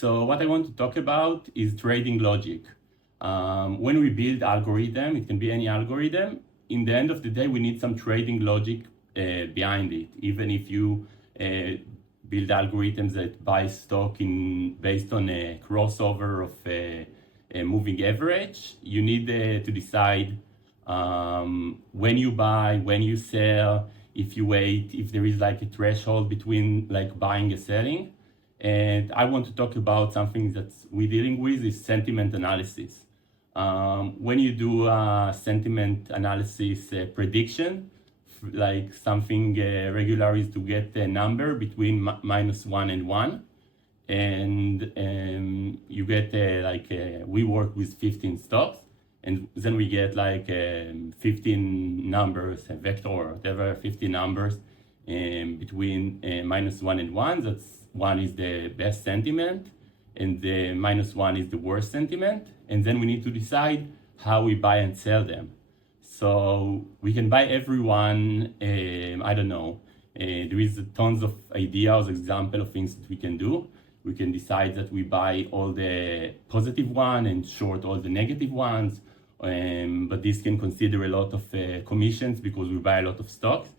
So what I want to talk about is trading logic. When we build algorithm, it can be any algorithm. In the end of the day, we need some trading logic behind it. Even if you build algorithms that buy stock based on a crossover of a moving average, you need to decide when you buy, when you sell, if you wait, if there is like a threshold between like buying and selling. And I want to talk about something that we're dealing with is sentiment analysis. When you do a sentiment analysis prediction, like something regular is to get a number between -1 and 1. And you get we work with 15 stocks, and then we get like 15 numbers, a vector or whatever, 15 numbers between -1 and 1. That's 1 is the best sentiment, and the -1 is the worst sentiment. And then we need to decide how we buy and sell them. So we can buy everyone, I don't know. There is tons of ideas, example of things that we can do. We can decide that we buy all the positive one and short all the negative ones. But this can consider a lot of commissions because we buy a lot of stocks.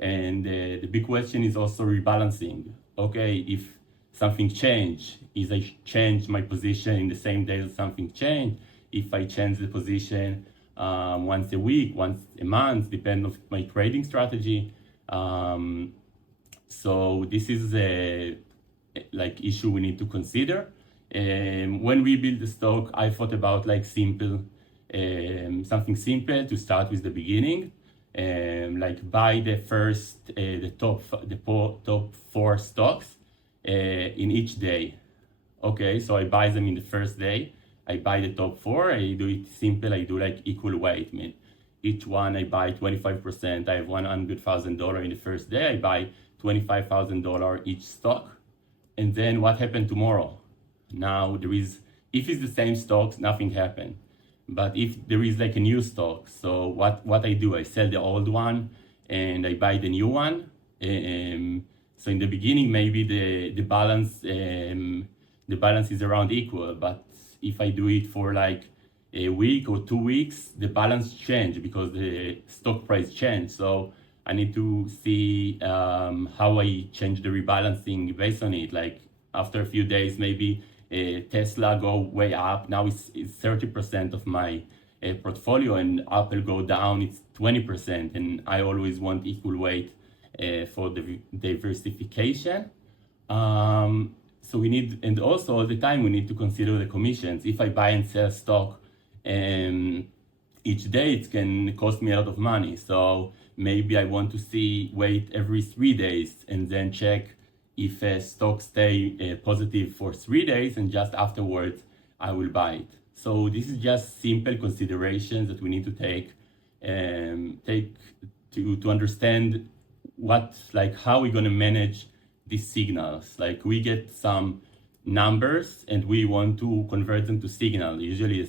And the big question is also rebalancing. Okay, if something changed, is I change my position in the same day that something changed? If I change the position once a week, once a month, depending on my trading strategy. So this is a issue we need to consider. When we build the stock, I thought about like something simple to start with the beginning. Like buy the top 4 stocks in each day. Okay, so I buy them in the first day. I buy the top 4. I do it simple. I do like equal weight. I mean, each one I buy 25%. I have $100,000 in the first day. I buy $25,000 each stock. And then what happened tomorrow? Now if it's the same stocks, nothing happened. But if there is like a new stock, so what I do, I sell the old one and I buy the new one. So in the beginning, maybe the balance is around equal. But if I do it for like a week or 2 weeks, the balance change because the stock price changed. So I need to see how I change the rebalancing based on it. Like after a few days, maybe Tesla go way up. Now it's 30% of my portfolio, and Apple go down, it's 20%. And I always want equal weight for the diversification. So we need, and also all the time we need to consider the commissions. If I buy and sell stock each day, it can cost me a lot of money. So maybe I want to wait every 3 days and then check if a stock stay positive for 3 days, and just afterwards I will buy it. So this is just simple considerations that we need to take to understand how we're gonna manage these signals. Like we get some numbers and we want to convert them to signal. Usually a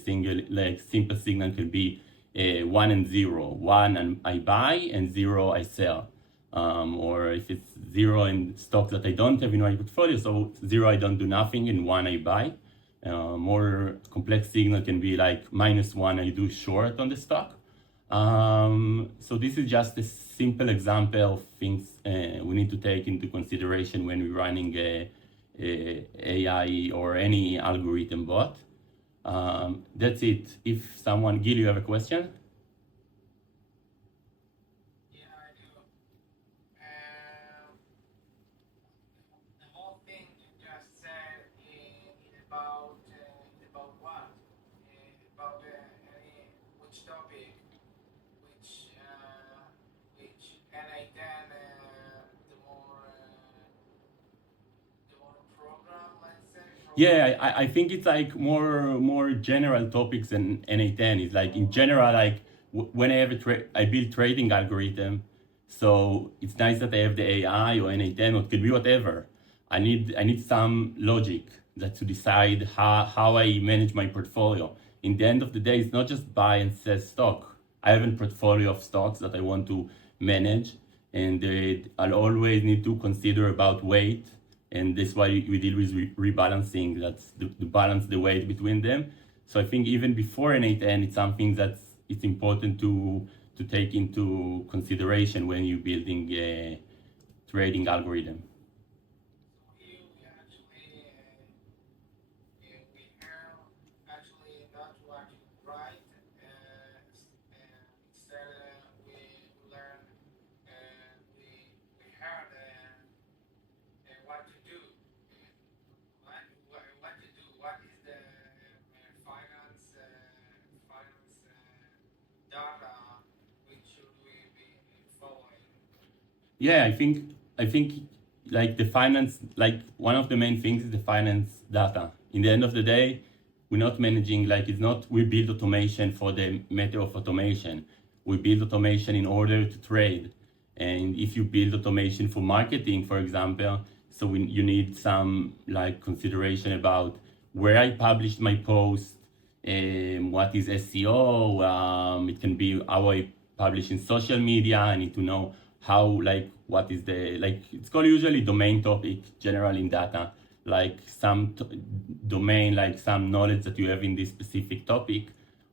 simple signal can be 1 and 0. 1 and I buy, and 0 I sell. Or if it's 0 in stocks that I don't have in my portfolio, so 0 I don't do nothing and 1 I buy. More complex signal can be like -1 I do short on the stock. So this is just a simple example of things we need to take into consideration when we're running a AI or any algorithm bot. That's it. If someone, Gil, you have a question? Yeah, I think it's like more general topics than NA10. It's like in general, like when I have I build trading algorithm, so it's nice that I have the AI or NA10 or it could be whatever. I need some logic that to decide how I manage my portfolio. In the end of the day, it's not just buy and sell stock. I have a portfolio of stocks that I want to manage, and I'll always need to consider about weight and that's why we deal with rebalancing. That's the balance, the weight between them. So I think even before an 8N, it's something that's it's important to take into consideration when you're building a trading algorithm. Yeah, I think like the finance, like one of the main things is the finance data. In the end of the day, we're not managing, like it's not we build automation for the matter of automation. We build automation in order to trade. And if you build automation for marketing, for example, so you need some like consideration about where I published my post, what is SEO. It can be how I publish in social media. I need to know how, like, what is the, like, it's called usually domain topic, general in data, like some domain, like some knowledge that you have in this specific topic,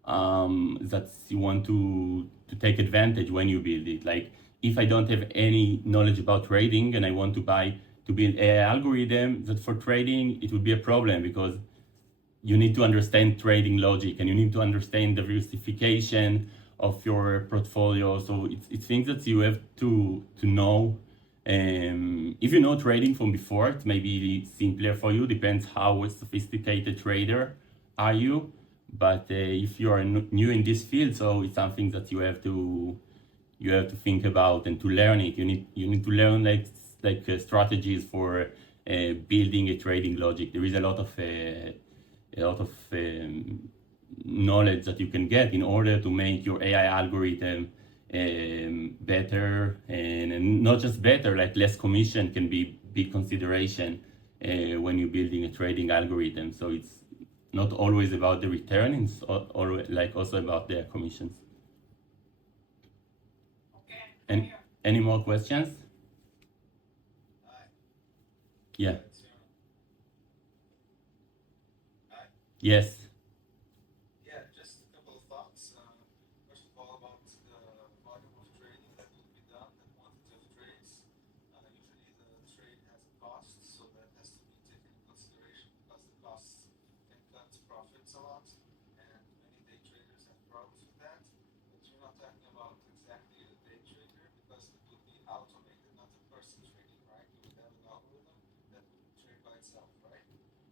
that you want to take advantage when you build it. Like, if I don't have any knowledge about trading and I want to build AI algorithm that for trading, it would be a problem because you need to understand trading logic and you need to understand diversification of your portfolio. So it's things that you have to know. If you know trading from before, it may be simpler for you. Depends how a sophisticated trader are you. But if you are new in this field, so it's something that you have to think about and to learn it. You need to learn like strategies for building a trading logic. There is a lot of knowledge that you can get in order to make your AI algorithm better, and not just better, like less commission can be big consideration when you're building a trading algorithm. So it's not always about the return, it's always like also about the commissions. And any more questions? Yeah. Yes.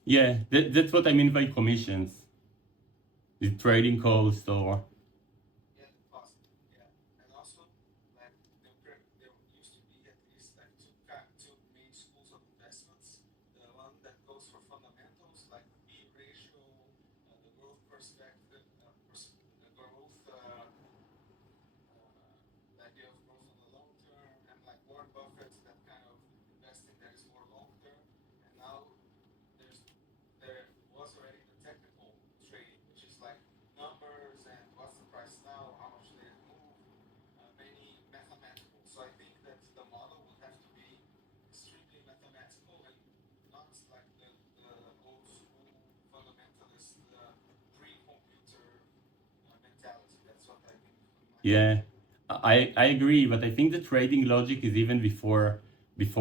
Yeah, that's what I mean by commissions. The trading cost or yeah, I agree, but I think the trading logic is even before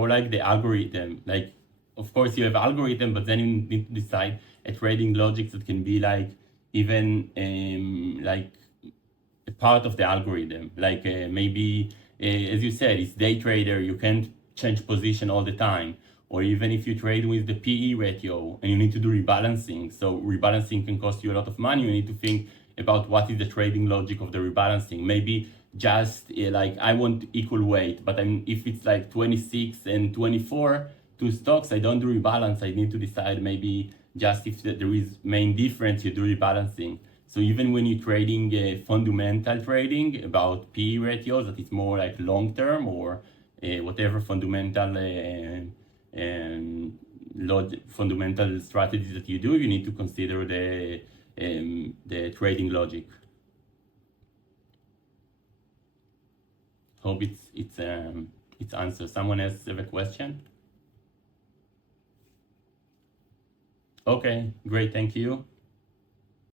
like the algorithm. Like, of course you have algorithm, but then you need to decide a trading logic that can be like even like a part of the algorithm. Like maybe, as you said, it's day trader. You can't change position all the time. Or even if you trade with the PE ratio and you need to do rebalancing. So rebalancing can cost you a lot of money. You need to think about what is the trading logic of the rebalancing. Maybe just like I want equal weight, but if it's like 26 and 24, two stocks, I don't do rebalance. I need to decide maybe just if there is main difference, you do rebalancing. So even when you're trading fundamental trading about PE ratios, that is more like long term or whatever fundamental fundamental strategies that you do, you need to consider the trading logic. Hope it's answered. Someone else have a question? Okay, great, thank you.